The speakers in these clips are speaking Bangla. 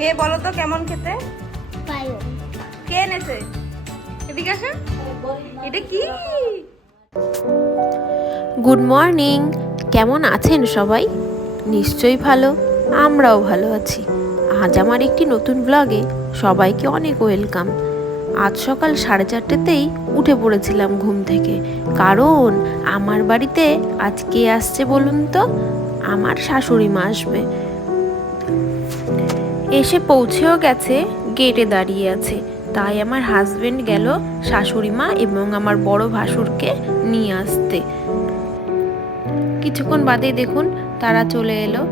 কে বলো তো কেমন খেতে? পায়ন। কে এনেছে? এদিকে আসেন। এটা কি? গুড মর্নিং, কেমন আছেন সবাই? নিশ্চয়ই ভালো, আমরাও ভালো আছি। আজ আমার একটি নতুন ব্লগে সবাইকে অনেক ওয়েলকাম। আজ সকাল 4:30তেই উঠে পড়েছিলাম ঘুম থেকে, কারণ আমার বাড়িতে আজ কে আসছে বলুন তো? আমার শাশুড়ি মা আসবে। এসে পৌঁছেও গেছে, গেটে দাঁড়িয়ে আছে। তাই আমার হাজবেন্ড গেল শাশুড়ি মা এবং আমার বড় ভাসুরকে নিয়ে আসতে। কিছুক্ষণ বাদেই দেখুন তারা চলে এলো,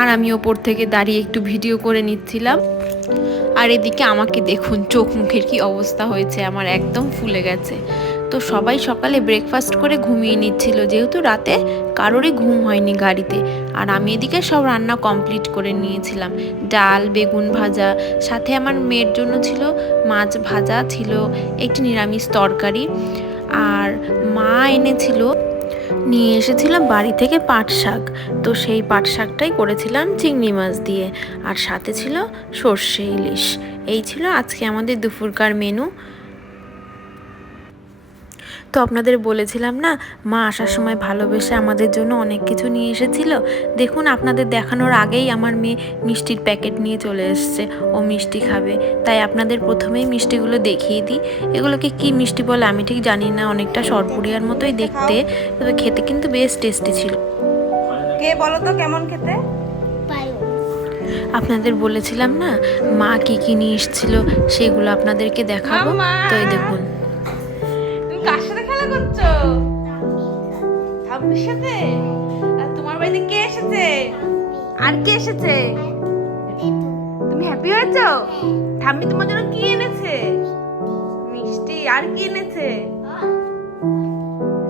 আর আমি ওপর থেকে দাঁড়িয়ে একটু ভিডিও করে নিচ্ছিলাম। আর এদিকে আমাকে দেখুন, চোখ মুখের কি অবস্থা হয়েছে, আমার একদম ফুলে গেছে। তো সবাই সকালে ব্রেকফাস্ট করে ঘুমিয়ে নিচ্ছিল, যেহেতু রাতে কারোরই ঘুম হয়নি গাড়িতে। আর আমি এদিকে সব রান্না কমপ্লিট করে নিয়েছিলাম, ডাল, বেগুন ভাজা, সাথে আমার মেয়ের জন্য ছিল মাছ ভাজা, ছিল একটি নিরামিষ তরকারি। আর মা নিয়ে এসেছিলাম বাড়ি থেকে পাট শাক, তো সেই পাট শাকটাই করেছিলাম চিংড়ি মাছ দিয়ে, আর সাথে ছিল সর্ষে ইলিশ। এই ছিল আজকে আমাদের দুপুরকার মেনু। তো আপনাদের বলেছিলাম না, মা আসার সময় ভালোবেসে আমাদের জন্য অনেক কিছু নিয়ে এসেছিল। দেখুন, আপনাদের দেখানোর আগেই আমার মেয়ে মিষ্টির প্যাকেট নিয়ে চলে এসছে, ও মিষ্টি খাবে। তাই আপনাদের প্রথমেই মিষ্টিগুলো দেখিয়ে দিই। এগুলোকে কি মিষ্টি বলে আমি ঠিক জানি না, অনেকটা সরপুরিয়ার মতোই দেখতে, তবে খেতে কিন্তু বেশ টেস্টি ছিল। কে বলো তো কেমন খেতে? পায়ন। আপনাদের বলেছিলাম না মা কি কি নিয়ে এসেছিল, সেগুলো আপনাদেরকে দেখাবো। মাম্মা! তো এই দেখুন। তুমি কার সাথে খেলা করছো? ঠাম্মির সাথে? আর তোমার বাড়িতে কে এসেছে? আর কে এসেছে? তুমি হ্যাপি হয়েছো? ঠাম্মি তোমার জন্য কি এনেছে? মিষ্টি। আর কি এনেছে?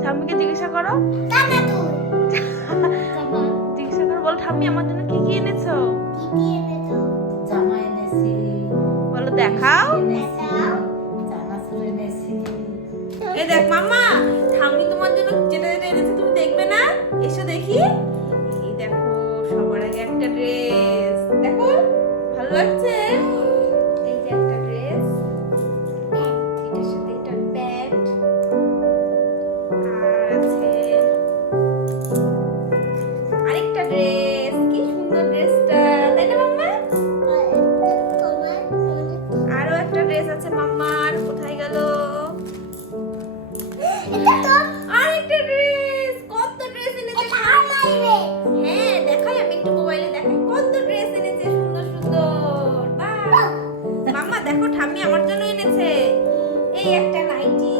ঠাম্মিকে জিজ্ঞাসা করো। জিজ্ঞাসা করো, বলো ঠাম্মি আমার জন্য কি কি এনেছো? জামা এনেছি, বলো দেখাও। চানাচুর এনেছি। এই দেখ মাম্মা, ঠাম্মি তোমার জন্য যেটা যেটা এনেছে তুমি দেখবে না? এসো দেখি। এই দেখো, সবার আগে একটা ড্রেস। দেখো, ভালো লাগছে? এই যে একটা ড্রেস, এটার সাথে একটা প্যান্ট, আর আছে আরেকটা ড্রেস। কি সুন্দর ড্রেসটা, তাই না মাম্মা? আরো একটা ড্রেস আছে মাম্মার, কোথায় গেল? আরেকটা ড্রেস। কত ড্রেস এনেছে? হ্যাঁ দেখাই, আমি একটু মোবাইলে দেখাই কত ড্রেস এনেছে, সুন্দর সুন্দর। বাহ! মাম্মা দেখো, ঠাম্মি আমার জন্য এনেছে এই একটা নাইটি,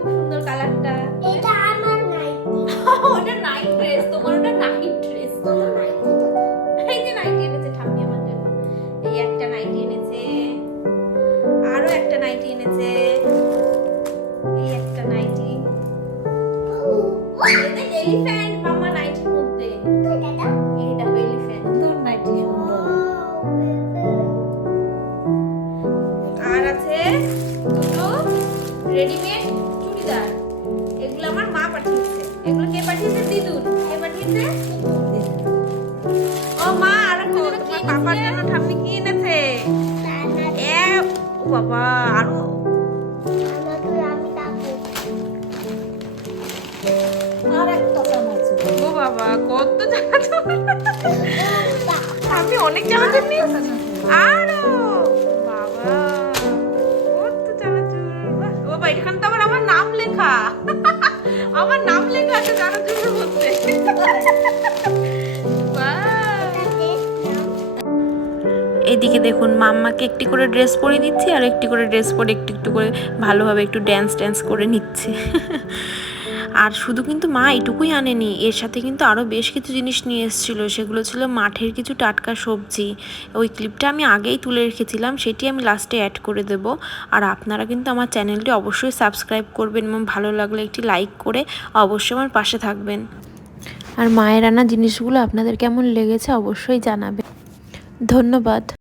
খুব সুন্দর কালারটা। ওটা নাইট ড্রেস, তোমার ওটা নাইট ড্রেস। এই যে নাইটি এনেছে ঠাম্মি আমার জন্য, এই একটা নাইটি এনেছে, আরো একটা নাইটি এনেছে, এই একটা নাইটি। এটা এলিফ্যান্ট মাম্মা নাইটির মধ্যে। এই দেখো এলিফ্যান্ট, তোর নাইটি সুন্দর। আর আছে দুটো রেডিমেড চুড়িদার। এগুলো আমার মা পাঠিয়েছে। এগুলো কে পাঠিয়েছে? দিদুন। কে পাঠিয়েছে? ও মা, আর তোমার পাপার জন্য ঠাম্মি কি এনেছে? ও বাবা, আরো আর একটা চানাচুর। ও বাবা, কত চানাচুর! আমি অনেক চানাচুর নিয়েছি। আরো বাবা, কত চানাচুর! বাহ! ও বাবা, এখানে তো আবার আমার নাম লেখা। আমার নাম লেখা আছে চানাচুরের মধ্যে। বাহ! এদিকে দেখুন, মাম্মাকে একটি করে ড্রেস পরিয়ে দিচ্ছি, আর একটি করে ড্রেস পরে একটু একটু করে ভালোভাবে একটু ড্যান্স করে নিচ্ছি। আর শুধু কিন্তু মা এটুকুই আনেনি, এর সাথে কিন্তু আরও বেশ কিছু জিনিস নিয়ে এসেছিলো। সেগুলো ছিল মাঠের কিছু টাটকা সবজি। ওই ক্লিপটা আমি আগেই তুলে রেখেছিলাম, সেটি আমি লাস্টে অ্যাড করে দেব। আর আপনারা কিন্তু আমার চ্যানেলটি অবশ্যই সাবস্ক্রাইব করবেন, এবং ভালো লাগলে একটি লাইক করে অবশ্যই আমার পাশে থাকবেন। আর মায়ের আনা জিনিসগুলো আপনাদের কেমন লেগেছে অবশ্যই জানাবেন। ধন্যবাদ।